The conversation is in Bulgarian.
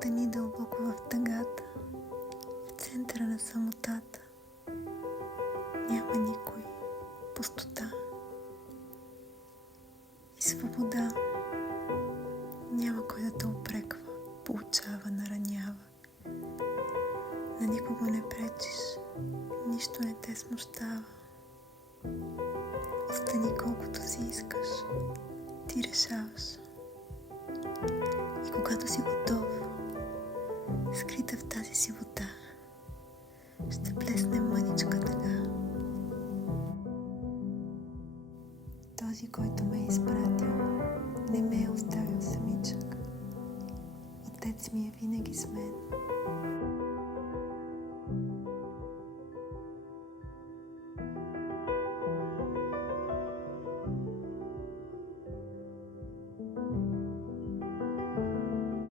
Остани дълбоко в тъгата, в центъра на самотата. Няма никой, пустота и свобода. Няма кой да те упреква, поучава, наранява. На никого не пречиш, нищо не те смущава. Остани колкото си искаш, ти решаваш. И когато си готов, скрита в тази си вода, ще блесне мъничка тъга. Този, който ме е изпратил, не ме е оставил самичък. Отец ми е винаги с мен.